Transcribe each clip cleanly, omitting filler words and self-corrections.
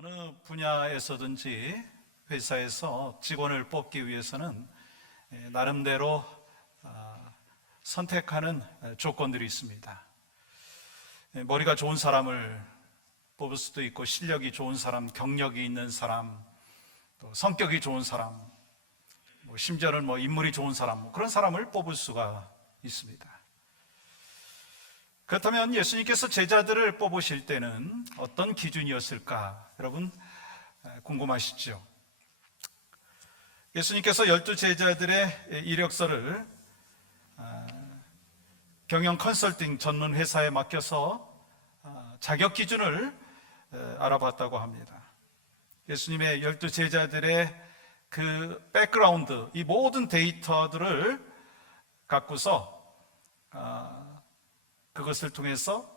어느 분야에서든지 회사에서 직원을 뽑기 위해서는 나름대로 선택하는 조건들이 있습니다. 머리가 좋은 사람을 뽑을 수도 있고, 실력이 좋은 사람, 경력이 있는 사람, 또 성격이 좋은 사람, 심지어는 인물이 좋은 사람, 그런 사람을 뽑을 수가 있습니다. 그렇다면 예수님께서 제자들을 뽑으실 때는 어떤 기준이었을까? 여러분 궁금하시죠? 예수님께서 12 제자들의 이력서를 경영 컨설팅 전문 회사에 맡겨서 자격 기준을 알아봤다고 합니다. 예수님의 12 제자들의 그 백그라운드, 이 모든 데이터들을 갖고서 그것을 통해서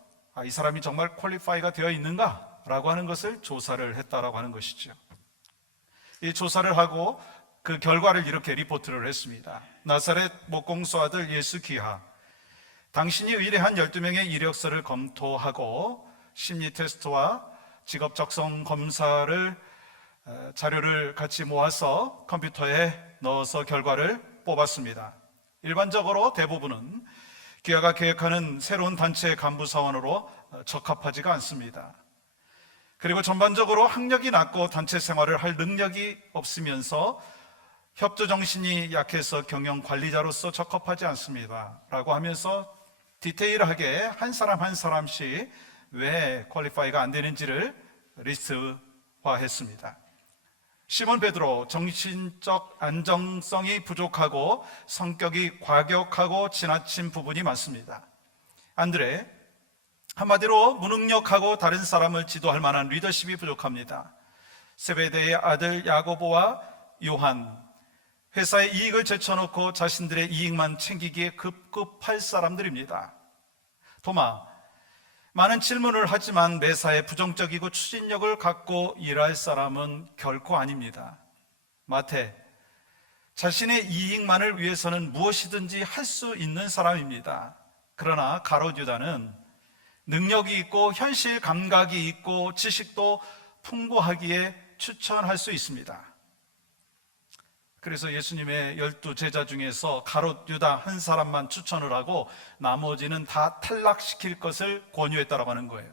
이 사람이 정말 퀄리파이가 되어 있는가? 라고 하는 것을 조사를 했다라고 하는 것이죠. 이 조사를 하고 그 결과를 이렇게 리포트를 했습니다. 나사렛 목공소 아들 예수 귀하, 당신이 의뢰한 12명의 이력서를 검토하고 심리 테스트와 직업 적성 검사를 자료를 같이 모아서 컴퓨터에 넣어서 결과를 뽑았습니다. 일반적으로 대부분은 귀하가 계획하는 새로운 단체의 간부 사원으로 적합하지가 않습니다. 그리고 전반적으로 학력이 낮고 단체 생활을 할 능력이 없으면서 협조 정신이 약해서 경영 관리자로서 적합하지 않습니다. 라고 하면서 디테일하게 한 사람 한 사람씩 왜 퀄리파이가 안 되는지를 리스트화했습니다. 시몬 베드로, 정신적 안정성이 부족하고 성격이 과격하고 지나친 부분이 많습니다. 안드레, 한마디로 무능력하고 다른 사람을 지도할 만한 리더십이 부족합니다. 세베대의 아들 야고보와 요한, 회사의 이익을 제쳐놓고 자신들의 이익만 챙기기에 급급할 사람들입니다. 도마, 많은 질문을 하지만 매사에 부정적이고 추진력을 갖고 일할 사람은 결코 아닙니다. 마태, 자신의 이익만을 위해서는 무엇이든지 할 수 있는 사람입니다. 그러나 가롯 유다는 능력이 있고 현실 감각이 있고 지식도 풍부하기에 추천할 수 있습니다. 그래서 예수님의 12 제자 중에서 가롯 유다 한 사람만 추천을 하고 나머지는 다 탈락시킬 것을 권유했다고 하는 거예요.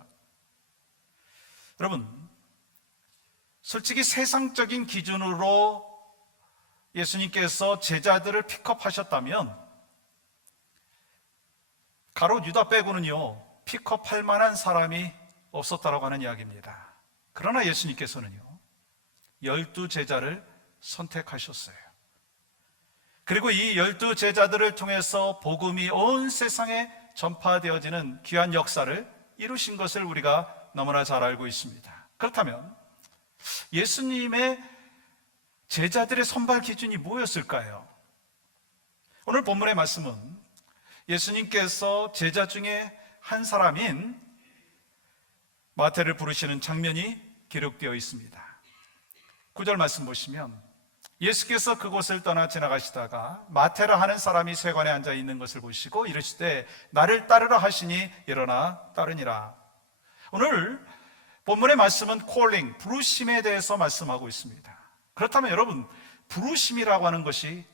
여러분, 솔직히 세상적인 기준으로 예수님께서 제자들을 픽업하셨다면 가롯 유다 빼고는요 픽업할 만한 사람이 없었다고 하는 이야기입니다. 그러나 예수님께서는요 12 제자를 선택하셨어요. 그리고 이 12 제자들을 통해서 복음이 온 세상에 전파되어지는 귀한 역사를 이루신 것을 우리가 너무나 잘 알고 있습니다. 그렇다면 예수님의 제자들의 선발 기준이 뭐였을까요? 오늘 본문의 말씀은 예수님께서 제자 중에 한 사람인 마태를 부르시는 장면이 기록되어 있습니다. 9절 말씀 보시면 예수께서 그곳을 떠나 지나가시다가 마태라 하는 사람이 세관에 앉아 있는 것을 보시고 이르시되 나를 따르라 하시니 일어나 따르니라. 오늘 본문의 말씀은 calling, 부르심에 대해서 말씀하고 있습니다. 그렇다면 여러분, 부르심이라고 하는 것이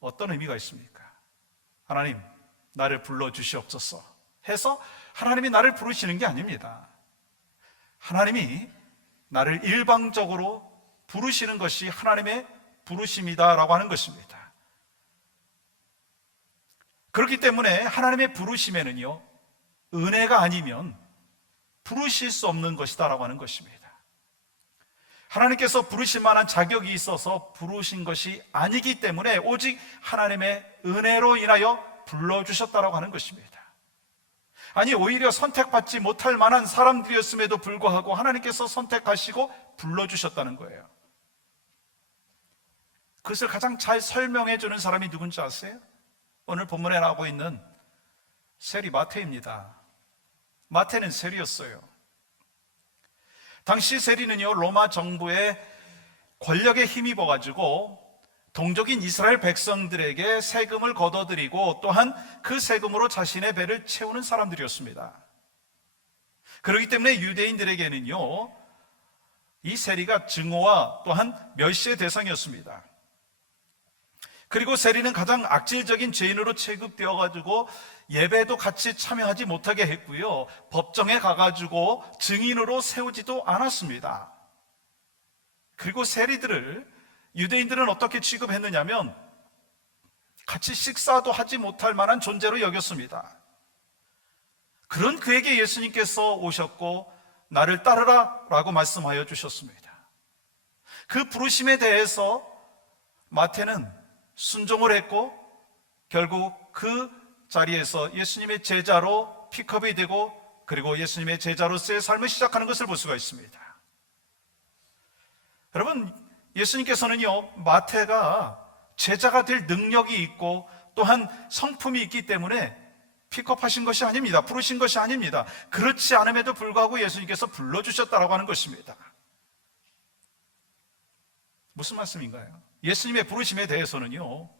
어떤 의미가 있습니까? 하나님, 나를 불러주시옵소서 해서 하나님이 나를 부르시는 게 아닙니다. 하나님이 나를 일방적으로 부르시는 것이 하나님의 부르심이다라고 하는 것입니다. 그렇기 때문에 하나님의 부르심에는요 은혜가 아니면 부르실 수 없는 것이다라고 하는 것입니다. 하나님께서 부르실 만한 자격이 있어서 부르신 것이 아니기 때문에 오직 하나님의 은혜로 인하여 불러주셨다라고 하는 것입니다. 아니, 오히려 선택받지 못할 만한 사람들이었음에도 불구하고 하나님께서 선택하시고 불러주셨다는 거예요. 그것을 가장 잘 설명해 주는 사람이 누군지 아세요? 오늘 본문에 나오고 있는 세리 마태입니다. 마태는 세리였어요. 당시 세리는요 로마 정부의 권력에 힘입어가지고 동족인 이스라엘 백성들에게 세금을 걷어들이고 또한 그 세금으로 자신의 배를 채우는 사람들이었습니다. 그렇기 때문에 유대인들에게는요 이 세리가 증오와 또한 멸시의 대상이었습니다. 그리고 세리는 가장 악질적인 죄인으로 취급되어 가지고 예배도 같이 참여하지 못하게 했고요, 법정에 가가지고 증인으로 세우지도 않았습니다. 그리고 세리들을 유대인들은 어떻게 취급했느냐면 같이 식사도 하지 못할 만한 존재로 여겼습니다. 그런 그에게 예수님께서 오셨고 나를 따르라 라고 말씀하여 주셨습니다. 그 부르심에 대해서 마태는 순종을 했고 결국 그 자리에서 예수님의 제자로 픽업이 되고 그리고 예수님의 제자로서의 삶을 시작하는 것을 볼 수가 있습니다. 여러분, 예수님께서는요, 마태가 제자가 될 능력이 있고 또한 성품이 있기 때문에 픽업하신 것이 아닙니다. 부르신 것이 아닙니다. 그렇지 않음에도 불구하고 예수님께서 불러주셨다라고 하는 것입니다. 무슨 말씀인가요? 예수님의 부르심에 대해서는요,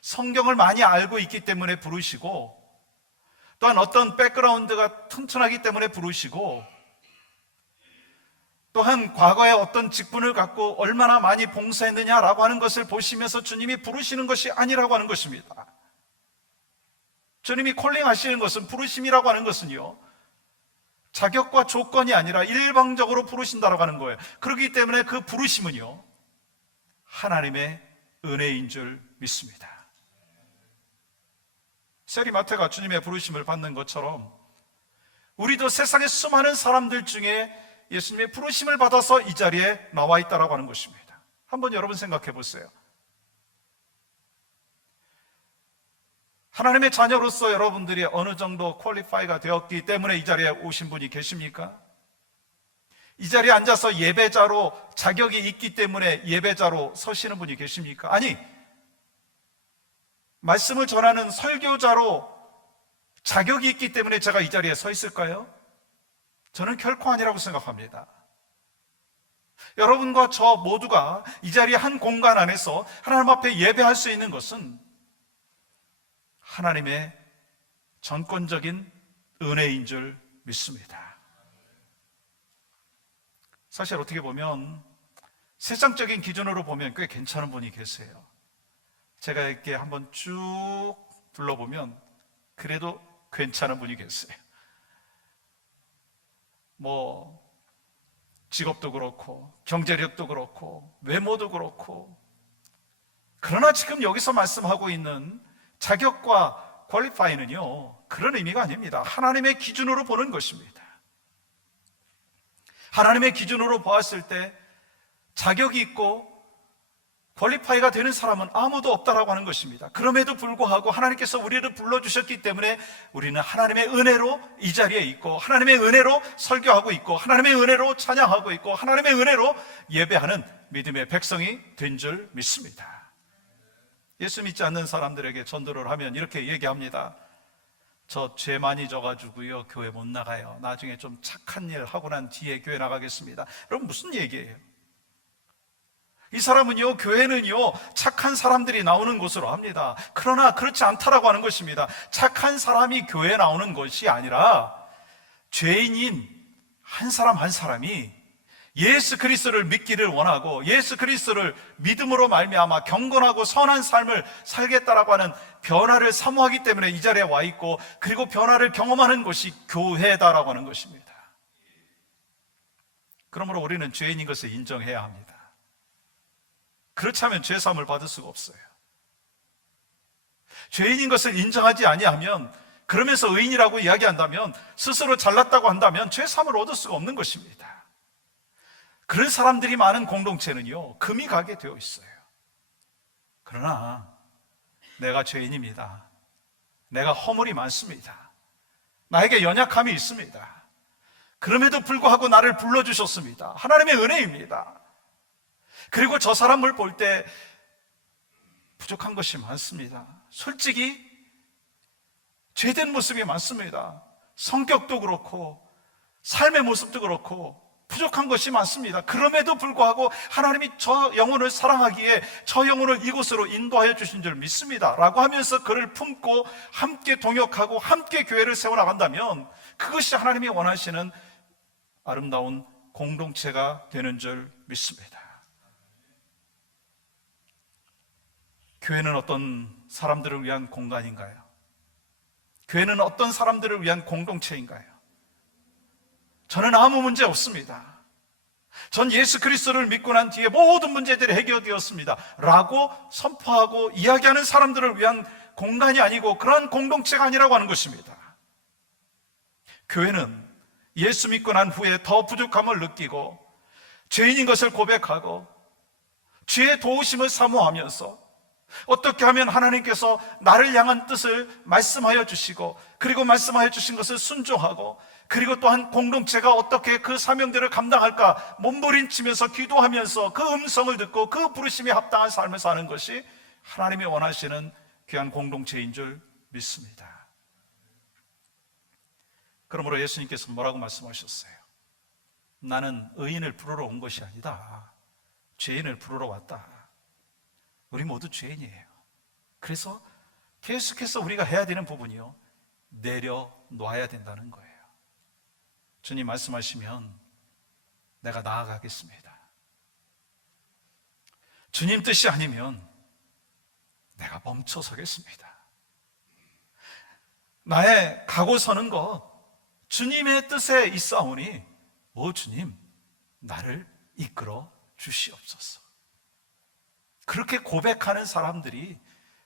성경을 많이 알고 있기 때문에 부르시고 또한 어떤 백그라운드가 튼튼하기 때문에 부르시고 또한 과거에 어떤 직분을 갖고 얼마나 많이 봉사했느냐라고 하는 것을 보시면서 주님이 부르시는 것이 아니라고 하는 것입니다. 주님이 콜링하시는 것은, 부르심이라고 하는 것은요, 자격과 조건이 아니라 일방적으로 부르신다라고 하는 거예요. 그렇기 때문에 그 부르심은요, 하나님의 은혜인 줄 믿습니다. 세리 마태가 주님의 부르심을 받는 것처럼 우리도 세상의 수많은 사람들 중에 예수님의 부르심을 받아서 이 자리에 나와 있다라고 하는 것입니다. 한번 여러분 생각해 보세요. 하나님의 자녀로서 여러분들이 어느 정도 퀄리파이가 되었기 때문에 이 자리에 오신 분이 계십니까? 이 자리에 앉아서 예배자로 자격이 있기 때문에 예배자로 서시는 분이 계십니까? 아니, 말씀을 전하는 설교자로 자격이 있기 때문에 제가 이 자리에 서 있을까요? 저는 결코 아니라고 생각합니다. 여러분과 저 모두가 이 자리에 한 공간 안에서 하나님 앞에 예배할 수 있는 것은 하나님의 전권적인 은혜인 줄 믿습니다. 사실 어떻게 보면 세상적인 기준으로 보면 꽤 괜찮은 분이 계세요. 제가 이렇게 한번 쭉 둘러보면 그래도 괜찮은 분이 계세요. 뭐 직업도 그렇고 경제력도 그렇고 외모도 그렇고, 그러나 지금 여기서 말씀하고 있는 자격과 퀄리파이는요, 그런 의미가 아닙니다. 하나님의 기준으로 보는 것입니다. 하나님의 기준으로 보았을 때 자격이 있고 퀄리파이가 되는 사람은 아무도 없다라고 하는 것입니다. 그럼에도 불구하고 하나님께서 우리를 불러주셨기 때문에 우리는 하나님의 은혜로 이 자리에 있고 하나님의 은혜로 설교하고 있고 하나님의 은혜로 찬양하고 있고 하나님의 은혜로 예배하는 믿음의 백성이 된 줄 믿습니다. 예수 믿지 않는 사람들에게 전도를 하면 이렇게 얘기합니다. 저 죄 많이 져가지고요 교회 못 나가요. 나중에 좀 착한 일 하고 난 뒤에 교회 나가겠습니다. 여러분, 무슨 얘기예요? 이 사람은요, 교회는요, 착한 사람들이 나오는 곳으로 합니다. 그러나 그렇지 않다라고 하는 것입니다. 착한 사람이 교회에 나오는 것이 아니라 죄인인 한 사람 한 사람이 예수 그리스도를 믿기를 원하고 예수 그리스도를 믿음으로 말미암아 경건하고 선한 삶을 살겠다라고 하는 변화를 사모하기 때문에 이 자리에 와 있고, 그리고 변화를 경험하는 것이 교회다라고 하는 것입니다. 그러므로 우리는 죄인인 것을 인정해야 합니다. 그렇지 않으면 죄사함을 받을 수가 없어요. 죄인인 것을 인정하지 아니하면, 그러면서 의인이라고 이야기한다면, 스스로 잘났다고 한다면 죄사함을 얻을 수가 없는 것입니다. 그런 사람들이 많은 공동체는요, 금이 가게 되어 있어요. 그러나 내가 죄인입니다. 내가 허물이 많습니다. 나에게 연약함이 있습니다. 그럼에도 불구하고 나를 불러주셨습니다. 하나님의 은혜입니다. 그리고 저 사람을 볼 때 부족한 것이 많습니다. 솔직히 죄된 모습이 많습니다. 성격도 그렇고 삶의 모습도 그렇고 부족한 것이 많습니다. 그럼에도 불구하고 하나님이 저 영혼을 사랑하기에 저 영혼을 이곳으로 인도하여 주신 줄 믿습니다 라고 하면서 그를 품고 함께 동역하고 함께 교회를 세워나간다면 그것이 하나님이 원하시는 아름다운 공동체가 되는 줄 믿습니다. 교회는 어떤 사람들을 위한 공간인가요? 교회는 어떤 사람들을 위한 공동체인가요? 저는 아무 문제 없습니다. 전 예수 그리스도를 믿고 난 뒤에 모든 문제들이 해결되었습니다 라고 선포하고 이야기하는 사람들을 위한 공간이 아니고 그러한 공동체가 아니라고 하는 것입니다. 교회는 예수 믿고 난 후에 더 부족함을 느끼고 죄인인 것을 고백하고 죄의 도우심을 사모하면서 어떻게 하면 하나님께서 나를 향한 뜻을 말씀하여 주시고 그리고 말씀하여 주신 것을 순종하고 그리고 또한 공동체가 어떻게 그 사명들을 감당할까 몸부림치면서 기도하면서 그 음성을 듣고 그 부르심에 합당한 삶을 사는 것이 하나님이 원하시는 귀한 공동체인 줄 믿습니다. 그러므로 예수님께서 뭐라고 말씀하셨어요? 나는 의인을 부르러 온 것이 아니다, 죄인을 부르러 왔다. 우리 모두 죄인이에요. 그래서 계속해서 우리가 해야 되는 부분이요, 내려놓아야 된다는 거예요. 주님 말씀하시면 내가 나아가겠습니다. 주님 뜻이 아니면 내가 멈춰서겠습니다. 나의 가고 서는 것 주님의 뜻에 있사오니 오 주님 나를 이끌어 주시옵소서. 그렇게 고백하는 사람들이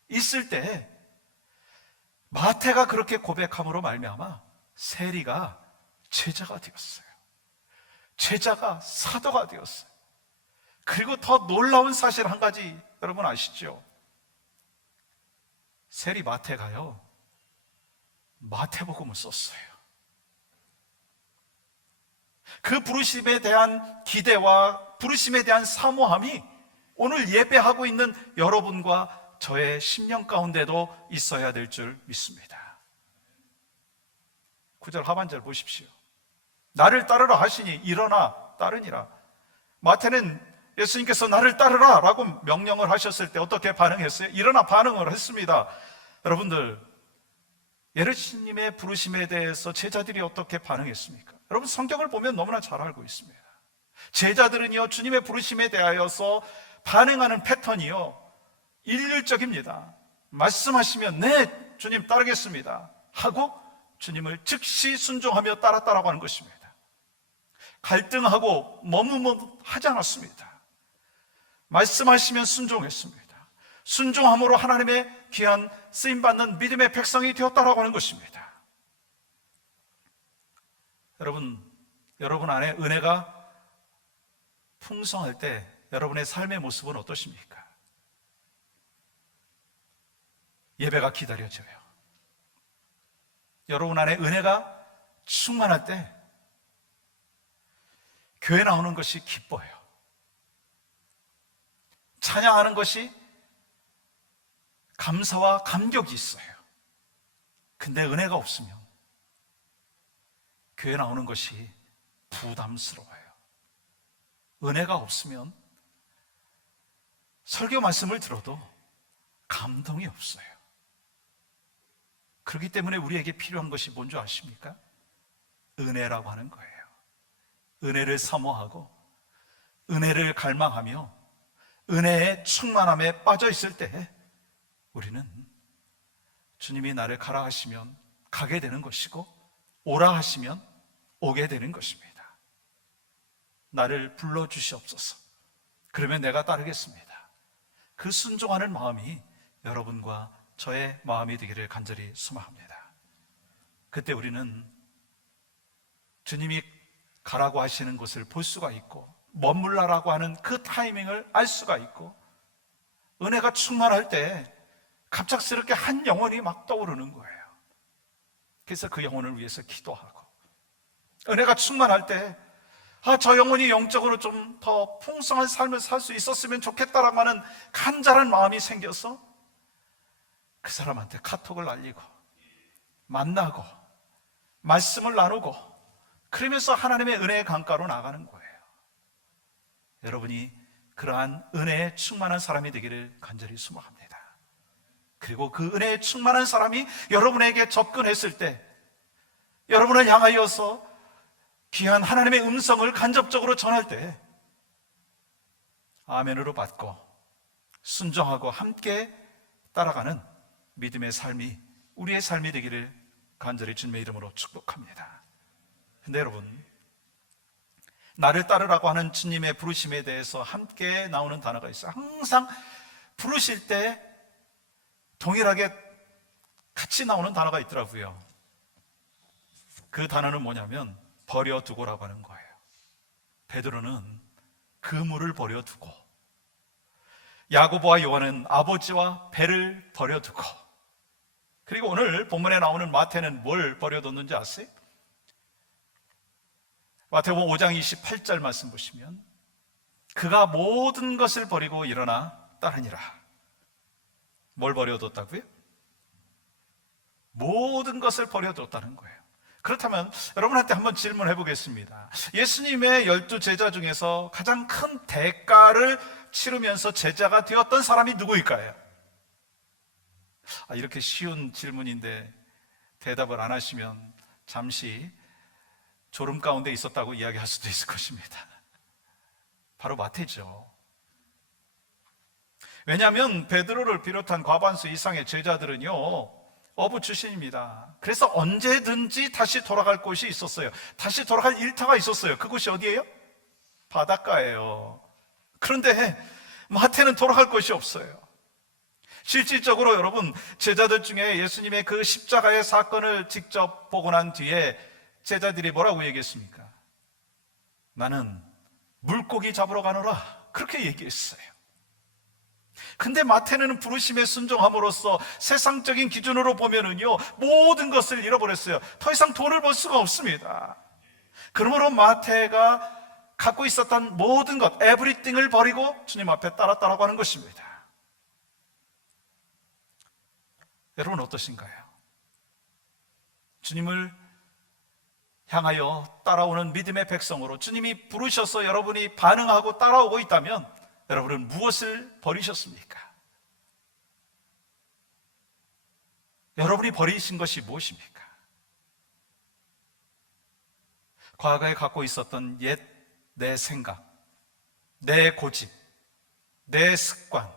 있을 때 마태가 그렇게 고백함으로 말미암아 세리가 제자가 되었어요. 제자가 사도가 되었어요. 그리고 더 놀라운 사실 한 가지 여러분 아시죠? 세리 마태가요 마태복음을 썼어요. 그 부르심에 대한 기대와 부르심에 대한 사모함이 오늘 예배하고 있는 여러분과 저의 심령 가운데도 있어야 될 줄 믿습니다. 9절 하반절 보십시오. 나를 따르라 하시니 일어나 따르니라. 마태는 예수님께서 나를 따르라 라고 명령을 하셨을 때 어떻게 반응했어요? 일어나 반응을 했습니다. 여러분들, 예수님의 부르심에 대해서 제자들이 어떻게 반응했습니까? 여러분 성경을 보면 너무나 잘 알고 있습니다. 제자들은요 주님의 부르심에 대하여서 반응하는 패턴이요 일률적입니다. 말씀하시면 네 주님 따르겠습니다 하고 주님을 즉시 순종하며 따랐다라고 하는 것입니다. 갈등하고 머뭇머뭇하지 않았습니다. 말씀하시면 순종했습니다. 순종함으로 하나님의 귀한 쓰임받는 믿음의 백성이 되었다라고 하는 것입니다. 여러분 안에 은혜가 풍성할 때 여러분의 삶의 모습은 어떠십니까? 예배가 기다려져요. 여러분 안에 은혜가 충만할 때 교회 나오는 것이 기뻐요. 찬양하는 것이 감사와 감격이 있어요. 근데 은혜가 없으면 교회 나오는 것이 부담스러워요. 은혜가 없으면 설교 말씀을 들어도 감동이 없어요. 그렇기 때문에 우리에게 필요한 것이 뭔지 아십니까? 은혜라고 하는 거예요. 은혜를 사모하고 은혜를 갈망하며 은혜의 충만함에 빠져 있을 때 우리는 주님이 나를 가라 하시면 가게 되는 것이고 오라 하시면 오게 되는 것입니다. 나를 불러주시옵소서. 그러면 내가 따르겠습니다. 그 순종하는 마음이 여러분과 저의 마음이 되기를 간절히 소망합니다. 그때 우리는 주님이 가라고 하시는 것을 볼 수가 있고 머물라라고 하는 그 타이밍을 알 수가 있고 은혜가 충만할 때 갑작스럽게 한 영혼이 막 떠오르는 거예요. 그래서 그 영혼을 위해서 기도하고 은혜가 충만할 때 저 영혼이 영적으로 좀 더 풍성한 삶을 살 수 있었으면 좋겠다라고 하는 간절한 마음이 생겨서 그 사람한테 카톡을 날리고 만나고 말씀을 나누고 그러면서 하나님의 은혜의 강가로 나가는 거예요. 여러분이 그러한 은혜에 충만한 사람이 되기를 간절히 소망합니다. 그리고 그 은혜에 충만한 사람이 여러분에게 접근했을 때 여러분을 향하여서 귀한 하나님의 음성을 간접적으로 전할 때 아멘으로 받고 순종하고 함께 따라가는 믿음의 삶이 우리의 삶이 되기를 간절히 주님의 이름으로 축복합니다. 근데 여러분, 나를 따르라고 하는 주님의 부르심에 대해서 함께 나오는 단어가 있어요. 항상 부르실 때 동일하게 같이 나오는 단어가 있더라고요. 그 단어는 뭐냐면 버려두고라고 하는 거예요. 베드로는 그물을 버려두고, 야고보와 요한은 아버지와 배를 버려두고, 그리고 오늘 본문에 나오는 마태는 뭘 버려뒀는지 아세요? 마태복음 5장 28절 말씀 보시면 그가 모든 것을 버리고 일어나 따르니라. 뭘 버려뒀다고요? 모든 것을 버려뒀다는 거예요. 그렇다면 여러분한테 한번 질문해 보겠습니다. 예수님의 12 제자 중에서 가장 큰 대가를 치르면서 제자가 되었던 사람이 누구일까요? 이렇게 쉬운 질문인데 대답을 안 하시면 잠시 졸음 가운데 있었다고 이야기할 수도 있을 것입니다. 바로 마태죠. 왜냐하면 베드로를 비롯한 과반수 이상의 제자들은요, 어부 출신입니다. 그래서 언제든지 다시 돌아갈 곳이 있었어요. 다시 돌아갈 일터가 있었어요. 그곳이 어디예요? 바닷가예요. 그런데 마태는 돌아갈 곳이 없어요. 실질적으로 여러분, 제자들 중에 예수님의 그 십자가의 사건을 직접 보고 난 뒤에 제자들이 뭐라고 얘기했습니까? 나는 물고기 잡으러 가노라, 그렇게 얘기했어요. 근데 마태는 부르심에 순종함으로써 세상적인 기준으로 보면은요, 모든 것을 잃어버렸어요. 더 이상 돈을 벌 수가 없습니다. 그러므로 마태가 갖고 있었던 모든 것, 에브리띵을 버리고 주님 앞에 따랐다라고 하는 것입니다. 여러분 어떠신가요? 주님을 향하여 따라오는 믿음의 백성으로 주님이 부르셔서 여러분이 반응하고 따라오고 있다면 여러분은 무엇을 버리셨습니까? 여러분이 버리신 것이 무엇입니까? 과거에 갖고 있었던 옛 내 생각, 내 고집, 내 습관,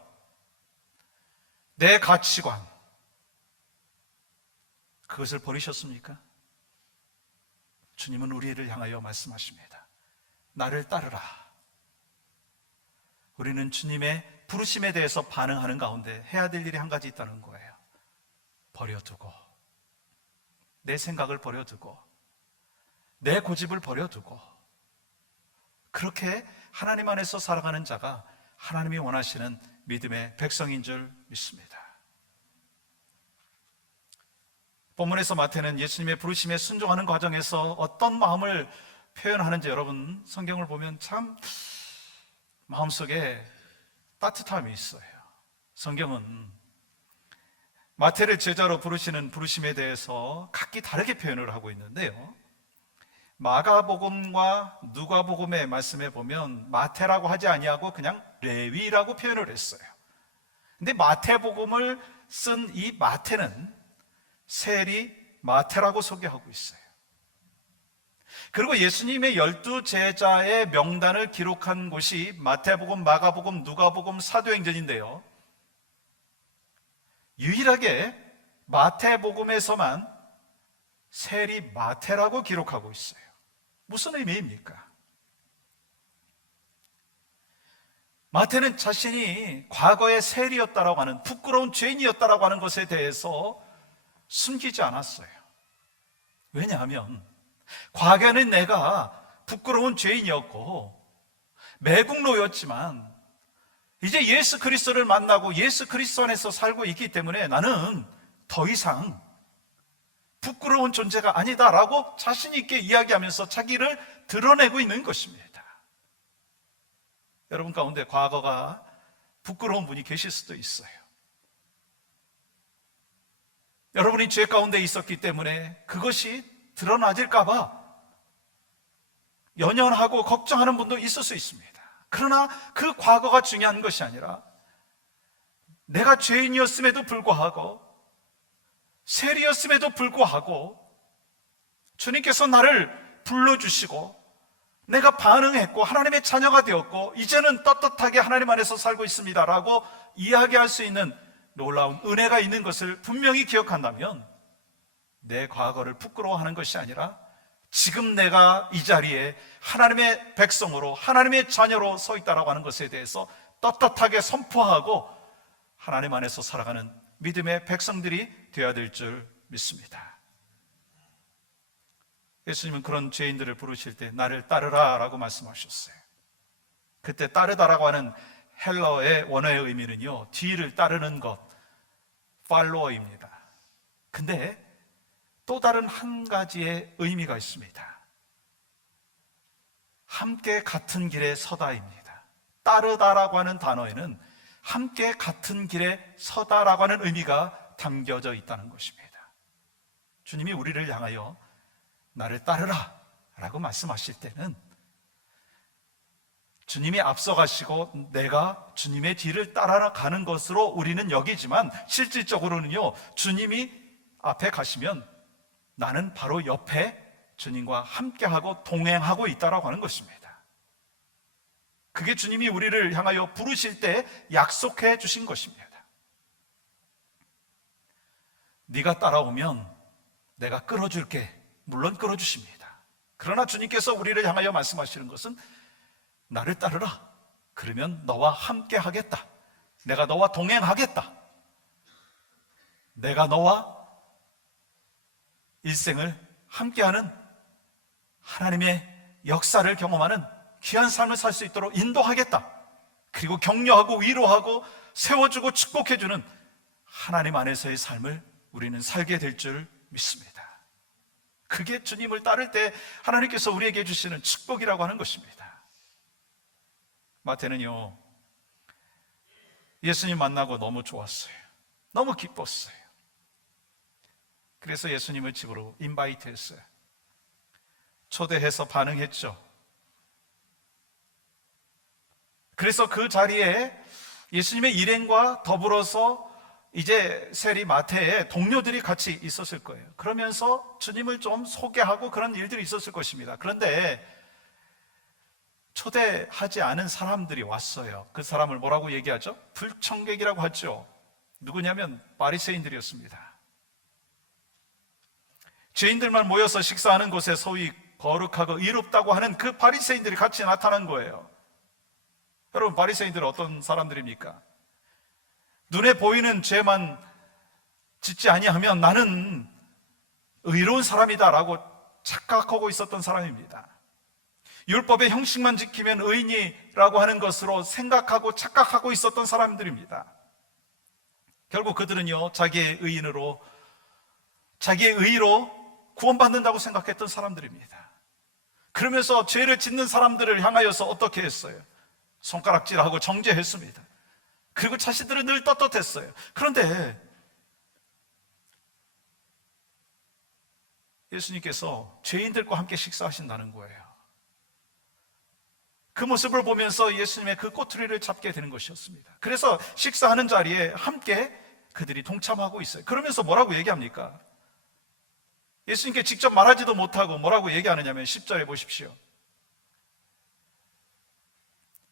내 가치관, 그것을 버리셨습니까? 주님은 우리를 향하여 말씀하십니다. 나를 따르라. 우리는 주님의 부르심에 대해서 반응하는 가운데 해야 될 일이 한 가지 있다는 거예요. 버려두고, 내 생각을 버려두고, 내 고집을 버려두고, 그렇게 하나님 안에서 살아가는 자가 하나님이 원하시는 믿음의 백성인 줄 믿습니다. 본문에서 마태는 예수님의 부르심에 순종하는 과정에서 어떤 마음을 표현하는지 여러분 성경을 보면 참 마음속에 따뜻함이 있어요. 성경은 마태를 제자로 부르시는 부르심에 대해서 각기 다르게 표현을 하고 있는데요, 마가복음과 누가복음의 말씀에 보면 마태라고 하지 아니하고 그냥 레위라고 표현을 했어요. 근데 마태복음을 쓴 이 마태는 세리 마태라고 소개하고 있어요. 그리고 예수님의 12 제자의 명단을 기록한 곳이 마태복음, 마가복음, 누가복음, 사도행전인데요, 유일하게 마태복음에서만 세리 마태라고 기록하고 있어요. 무슨 의미입니까? 마태는 자신이 과거의 세리였다라고 하는, 부끄러운 죄인이었다라고 하는 것에 대해서 숨기지 않았어요. 왜냐하면 과거에는 내가 부끄러운 죄인이었고 매국노였지만 이제 예수 그리스도를 만나고 예수 그리스도 안에서 살고 있기 때문에 나는 더 이상 부끄러운 존재가 아니다라고 자신 있게 이야기하면서 자기를 드러내고 있는 것입니다. 여러분 가운데 과거가 부끄러운 분이 계실 수도 있어요. 여러분이 죄 가운데 있었기 때문에 그것이 드러나질까 봐 연연하고 걱정하는 분도 있을 수 있습니다. 그러나 그 과거가 중요한 것이 아니라 내가 죄인이었음에도 불구하고, 세리였음에도 불구하고 주님께서 나를 불러주시고 내가 반응했고 하나님의 자녀가 되었고 이제는 떳떳하게 하나님 안에서 살고 있습니다라고 이야기할 수 있는 놀라운 은혜가 있는 것을 분명히 기억한다면 내 과거를 부끄러워하는 것이 아니라 지금 내가 이 자리에 하나님의 백성으로 하나님의 자녀로 서 있다라고 하는 것에 대해서 떳떳하게 선포하고 하나님 안에서 살아가는 믿음의 백성들이 되어야 될 줄 믿습니다. 예수님은 그런 죄인들을 부르실 때 나를 따르라 라고 말씀하셨어요. 그때 따르다라고 하는 헬러의 원어의 의미는요, 뒤를 따르는 것, 팔로워입니다. 근데 또 다른 한 가지의 의미가 있습니다. 함께 같은 길에 서다입니다. 따르다라고 하는 단어에는 함께 같은 길에 서다라고 하는 의미가 담겨져 있다는 것입니다. 주님이 우리를 향하여 나를 따르라 라고 말씀하실 때는 주님이 앞서가시고 내가 주님의 뒤를 따라가는 것으로 우리는 여기지만 실질적으로는요, 주님이 앞에 가시면 나는 바로 옆에 주님과 함께하고 동행하고 있다라고 하는 것입니다. 그게 주님이 우리를 향하여 부르실 때 약속해 주신 것입니다. 네가 따라오면 내가 끌어줄게. 물론 끌어주십니다. 그러나 주님께서 우리를 향하여 말씀하시는 것은 나를 따르라. 그러면 너와 함께 하겠다. 내가 너와 동행하겠다. 내가 너와 일생을 함께하는 하나님의 역사를 경험하는 귀한 삶을 살 수 있도록 인도하겠다. 그리고 격려하고 위로하고 세워주고 축복해주는 하나님 안에서의 삶을 우리는 살게 될 줄 믿습니다. 그게 주님을 따를 때 하나님께서 우리에게 주시는 축복이라고 하는 것입니다. 마태는요, 예수님 만나고 너무 좋았어요. 너무 기뻤어요. 그래서 예수님을 집으로 인바이트 했어요. 초대해서 반응했죠. 그래서 그 자리에 예수님의 일행과 더불어서 이제 세리 마태의 동료들이 같이 있었을 거예요. 그러면서 주님을 좀 소개하고 그런 일들이 있었을 것입니다. 그런데 초대하지 않은 사람들이 왔어요. 그 사람을 뭐라고 얘기하죠? 불청객이라고 하죠. 누구냐면 바리새인들이었습니다. 죄인들만 모여서 식사하는 곳에 소위 거룩하고 의롭다고 하는 그 바리새인들이 같이 나타난 거예요. 여러분, 바리새인들은 어떤 사람들입니까? 눈에 보이는 죄만 짓지 아니하면 나는 의로운 사람이다라고 착각하고 있었던 사람입니다. 율법의 형식만 지키면 의인이라고 하는 것으로 생각하고 착각하고 있었던 사람들입니다. 결국 그들은요, 자기의 의인으로, 자기의 의로 구원받는다고 생각했던 사람들입니다. 그러면서 죄를 짓는 사람들을 향하여서 어떻게 했어요? 손가락질하고 정죄했습니다. 그리고 자신들은 늘 떳떳했어요. 그런데 예수님께서 죄인들과 함께 식사하신다는 거예요. 그 모습을 보면서 예수님의 그 꼬투리를 잡게 되는 것이었습니다. 그래서 식사하는 자리에 함께 그들이 동참하고 있어요. 그러면서 뭐라고 얘기합니까? 예수님께 직접 말하지도 못하고 뭐라고 얘기하느냐면 10절에 보십시오.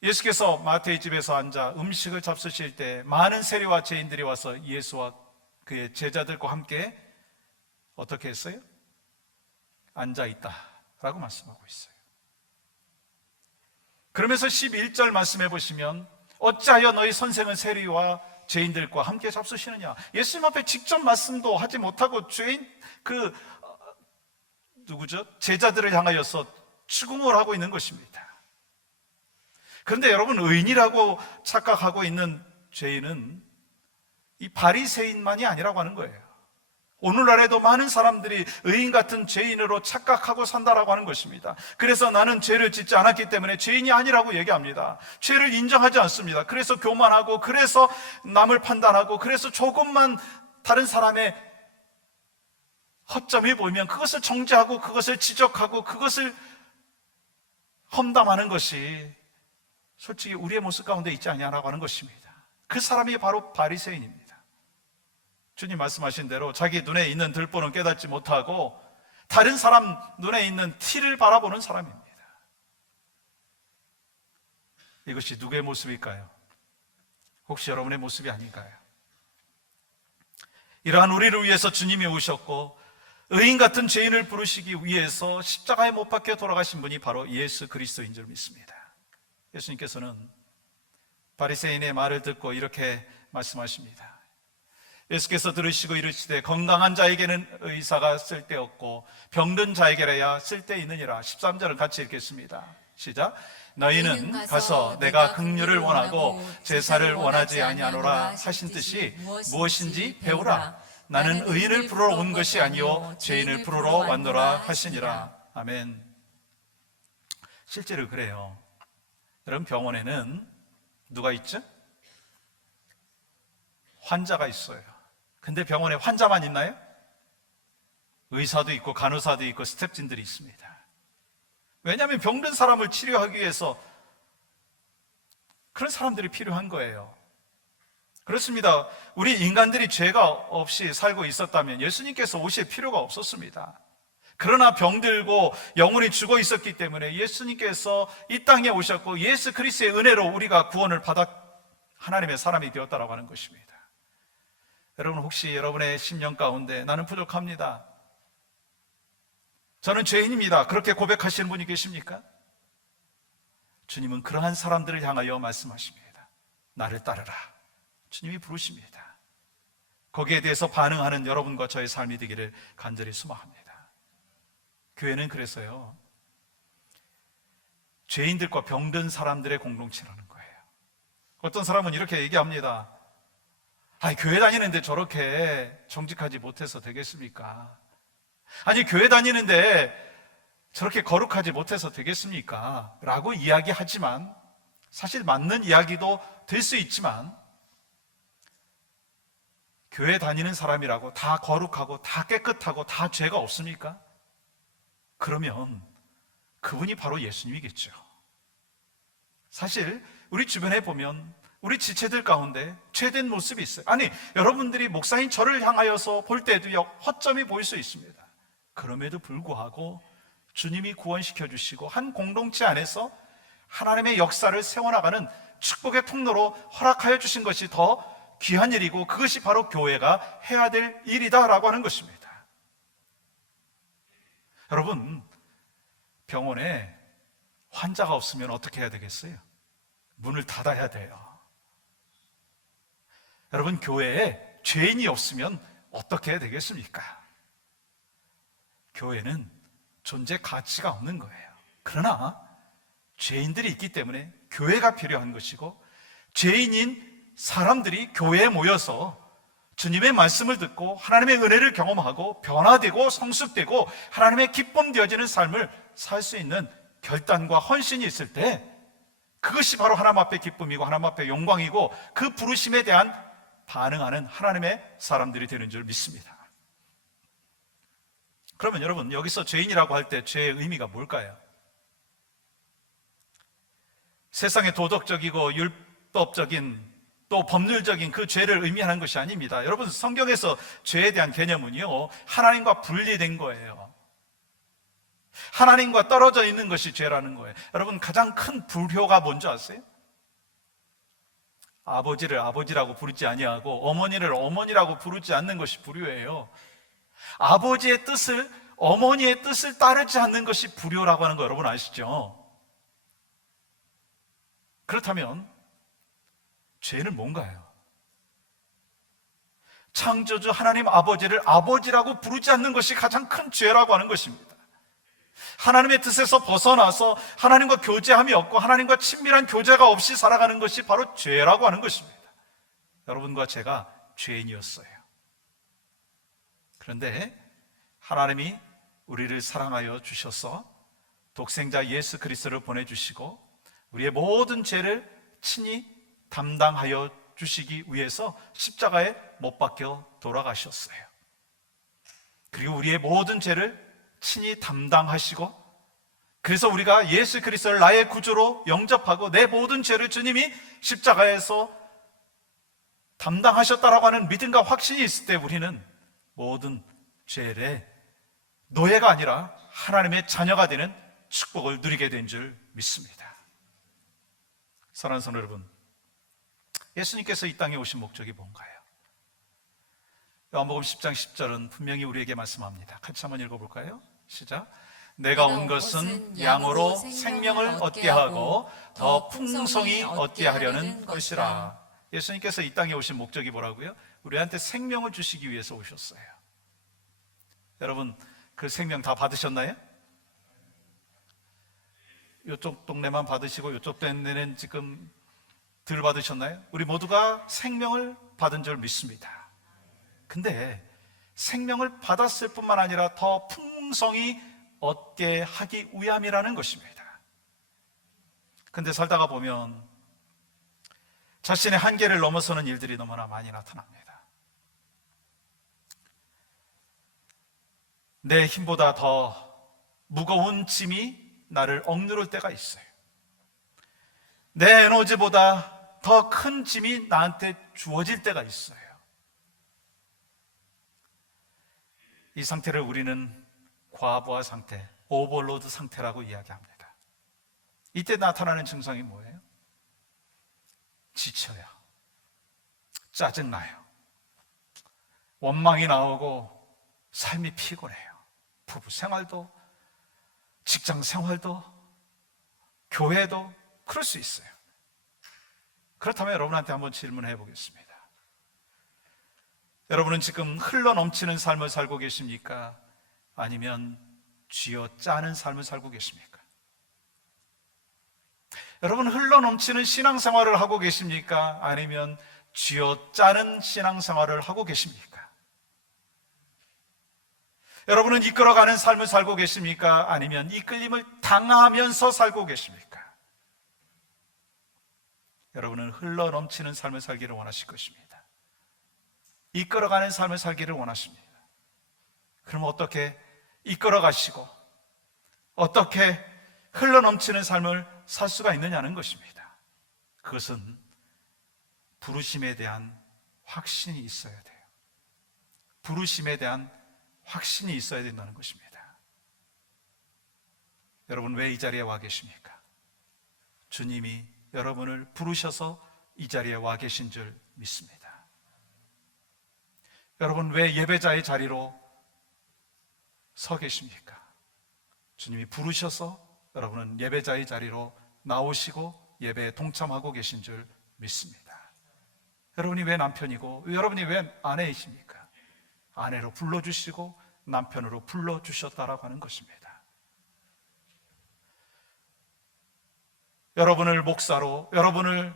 예수께서 마태의 집에서 앉아 음식을 잡수실 때 많은 세리와 죄인들이 와서 예수와 그의 제자들과 함께 어떻게 했어요? 앉아있다라고 말씀하고 있어요. 그러면서 11절 말씀해 보시면 어찌하여 너희 선생은 세리와 죄인들과 함께 잡수시느냐? 예수님 앞에 직접 말씀도 하지 못하고 죄인 누구죠? 제자들을 향하여서 추궁을 하고 있는 것입니다. 그런데 여러분, 의인이라고 착각하고 있는 죄인은 이 바리새인만이 아니라고 하는 거예요. 오늘날에도 많은 사람들이 의인 같은 죄인으로 착각하고 산다라고 하는 것입니다. 그래서 나는 죄를 짓지 않았기 때문에 죄인이 아니라고 얘기합니다. 죄를 인정하지 않습니다. 그래서 교만하고, 그래서 남을 판단하고, 그래서 조금만 다른 사람의 허점이 보이면 그것을 정죄하고, 그것을 지적하고, 그것을 험담하는 것이 솔직히 우리의 모습 가운데 있지 않냐라고 하는 것입니다. 그 사람이 바로 바리새인입니다. 주님 말씀하신 대로 자기 눈에 있는 들보는 깨닫지 못하고 다른 사람 눈에 있는 티를 바라보는 사람입니다. 이것이 누구의 모습일까요? 혹시 여러분의 모습이 아닌가요? 이러한 우리를 위해서 주님이 오셨고 의인 같은 죄인을 부르시기 위해서 십자가에 못 박혀 돌아가신 분이 바로 예수 그리스도인 줄 믿습니다. 예수님께서는 바리새인의 말을 듣고 이렇게 말씀하십니다. 예수께서 들으시고 이르시되 건강한 자에게는 의사가 쓸데없고 병든 자에게라야 쓸데있느니라. 13절은 같이 읽겠습니다. 시작. 너희는 가서 내가 긍휼을 원하고 제사를 원하지 아니하노라 하신 뜻이 무엇인지 배우라. 나는 의인을 부르러 온 것이 아니요 죄인을 부르러 왔노라 하시니라. 아멘. 실제로 그래요. 여러분, 병원에는 누가 있죠? 환자가 있어요. 근데 병원에 환자만 있나요? 의사도 있고 간호사도 있고 스태프진들이 있습니다. 왜냐하면 병든 사람을 치료하기 위해서 그런 사람들이 필요한 거예요. 그렇습니다. 우리 인간들이 죄가 없이 살고 있었다면 예수님께서 오실 필요가 없었습니다. 그러나 병들고 영혼이 죽어 있었기 때문에 예수님께서 이 땅에 오셨고 예수 그리스도의 은혜로 우리가 구원을 받아 하나님의 사람이 되었다라고 하는 것입니다. 여러분, 혹시 여러분의 심령 가운데 나는 부족합니다, 저는 죄인입니다, 그렇게 고백하시는 분이 계십니까? 주님은 그러한 사람들을 향하여 말씀하십니다. 나를 따르라. 주님이 부르십니다. 거기에 대해서 반응하는 여러분과 저의 삶이 되기를 간절히 소망합니다. 교회는 그래서요, 죄인들과 병든 사람들의 공동체라는 거예요. 어떤 사람은 이렇게 얘기합니다. 교회 다니는데 저렇게 정직하지 못해서 되겠습니까? 아니, 교회 다니는데 저렇게 거룩하지 못해서 되겠습니까? 라고 이야기하지만, 사실 맞는 이야기도 될 수 있지만, 교회 다니는 사람이라고 다 거룩하고 다 깨끗하고 다 죄가 없습니까? 그러면 그분이 바로 예수님이겠죠. 사실 우리 주변에 보면 우리 지체들 가운데 죄된 모습이 있어요. 아니, 여러분들이 목사인 저를 향하여서 볼 때도요, 허점이 보일 수 있습니다. 그럼에도 불구하고 주님이 구원시켜 주시고 한 공동체 안에서 하나님의 역사를 세워나가는 축복의 통로로 허락하여 주신 것이 더 귀한 일이고, 그것이 바로 교회가 해야 될 일이다라고 하는 것입니다. 여러분, 병원에 환자가 없으면 어떻게 해야 되겠어요? 문을 닫아야 돼요. 여러분, 교회에 죄인이 없으면 어떻게 해야 되겠습니까? 교회는 존재 가치가 없는 거예요. 그러나 죄인들이 있기 때문에 교회가 필요한 것이고, 죄인인 사람들이 교회에 모여서 주님의 말씀을 듣고 하나님의 은혜를 경험하고 변화되고 성숙되고 하나님의 기쁨 되어지는 삶을 살 수 있는 결단과 헌신이 있을 때, 그것이 바로 하나님 앞에 기쁨이고 하나님 앞에 영광이고, 그 부르심에 대한 반응하는 하나님의 사람들이 되는 줄 믿습니다. 그러면 여러분, 여기서 죄인이라고 할 때 죄의 의미가 뭘까요? 세상의 도덕적이고 율법적인 또 법률적인 그 죄를 의미하는 것이 아닙니다. 여러분, 성경에서 죄에 대한 개념은요, 하나님과 분리된 거예요. 하나님과 떨어져 있는 것이 죄라는 거예요. 여러분, 가장 큰 불효가 뭔지 아세요? 아버지를 아버지라고 부르지 아니하고 어머니를 어머니라고 부르지 않는 것이 불효예요. 아버지의 뜻을, 어머니의 뜻을 따르지 않는 것이 불효라고 하는 거 여러분 아시죠? 그렇다면 죄는 뭔가요? 창조주 하나님 아버지를 아버지라고 부르지 않는 것이 가장 큰 죄라고 하는 것입니다. 하나님의 뜻에서 벗어나서 하나님과 교제함이 없고 하나님과 친밀한 교제가 없이 살아가는 것이 바로 죄라고 하는 것입니다. 여러분과 제가 죄인이었어요. 그런데 하나님이 우리를 사랑하여 주셔서 독생자 예수 그리스도를 보내주시고 우리의 모든 죄를 친히 담당하여 주시기 위해서 십자가에 못 박혀 돌아가셨어요. 그리고 우리의 모든 죄를 친히 담당하시고, 그래서 우리가 예수 그리스도를 나의 구주로 영접하고 내 모든 죄를 주님이 십자가에서 담당하셨다라고 하는 믿음과 확신이 있을 때 우리는 모든 죄에 노예가 아니라 하나님의 자녀가 되는 축복을 누리게 된 줄 믿습니다. 사랑하는 성도 여러분, 예수님께서 이 땅에 오신 목적이 뭔가요? 요한복음 10장 10절은 분명히 우리에게 말씀합니다. 같이 한번 읽어볼까요? 시작. 내가 온 것은 양으로 생명을 얻게 하고 더 풍성히 얻게 하려는 것이라. 예수님께서 이 땅에 오신 목적이 뭐라고요? 우리한테 생명을 주시기 위해서 오셨어요. 여러분, 그 생명 다 받으셨나요? 이쪽 동네만 받으시고 이쪽 동네는 지금 덜 받으셨나요? 우리 모두가 생명을 받은 줄 믿습니다. 근데 생명을 받았을 뿐만 아니라 더 풍성히 얻게 하기 위함이라는 것입니다. 근데 살다가 보면 자신의 한계를 넘어서는 일들이 너무나 많이 나타납니다. 내 힘보다 더 무거운 짐이 나를 억누를 때가 있어요. 내 에너지보다 더 큰 짐이 나한테 주어질 때가 있어요. 이 상태를 우리는 과부하 상태, 오버로드 상태라고 이야기합니다. 이때 나타나는 증상이 뭐예요? 지쳐요. 짜증나요. 원망이 나오고 삶이 피곤해요. 부부 생활도, 직장 생활도, 교회도 그럴 수 있어요. 그렇다면 여러분한테 한번 질문해 보겠습니다. 여러분은 지금 흘러 넘치는 삶을 살고 계십니까? 아니면 쥐어 짜는 삶을 살고 계십니까? 여러분, 흘러 넘치는 신앙생활을 하고 계십니까? 아니면 쥐어 짜는 신앙생활을 하고 계십니까? 여러분은 이끌어가는 삶을 살고 계십니까? 아니면 이끌림을 당하면서 살고 계십니까? 여러분은 흘러 넘치는 삶을 살기를 원하실 것입니다. 이끌어가는 삶을 살기를 원하십니다. 그럼 어떻게 이끌어가시고 어떻게 흘러 넘치는 삶을 살 수가 있느냐는 것입니다. 그것은 부르심에 대한 확신이 있어야 돼요. 부르심에 대한 확신이 있어야 된다는 것입니다. 여러분, 왜 이 자리에 와 계십니까? 주님이 여러분을 부르셔서 이 자리에 와 계신 줄 믿습니다. 여러분, 왜 예배자의 자리로 서 계십니까? 주님이 부르셔서 여러분은 예배자의 자리로 나오시고 예배에 동참하고 계신 줄 믿습니다. 여러분이 왜 남편이고 여러분이 왜 아내이십니까? 아내로 불러주시고 남편으로 불러주셨다라고 하는 것입니다. 여러분을 목사로, 여러분을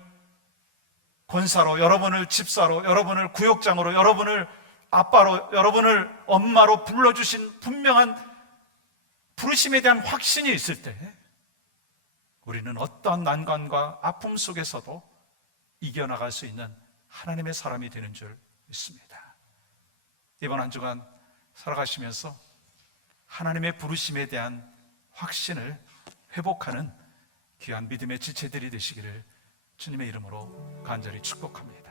권사로, 여러분을 집사로, 여러분을 구역장으로, 여러분을 아빠로, 여러분을 엄마로 불러주신 분명한 부르심에 대한 확신이 있을 때 우리는 어떠한 난관과 아픔 속에서도 이겨나갈 수 있는 하나님의 사람이 되는 줄 믿습니다. 이번 한 주간 살아가시면서 하나님의 부르심에 대한 확신을 회복하는 귀한 믿음의 지체들이 되시기를 주님의 이름으로 간절히 축복합니다.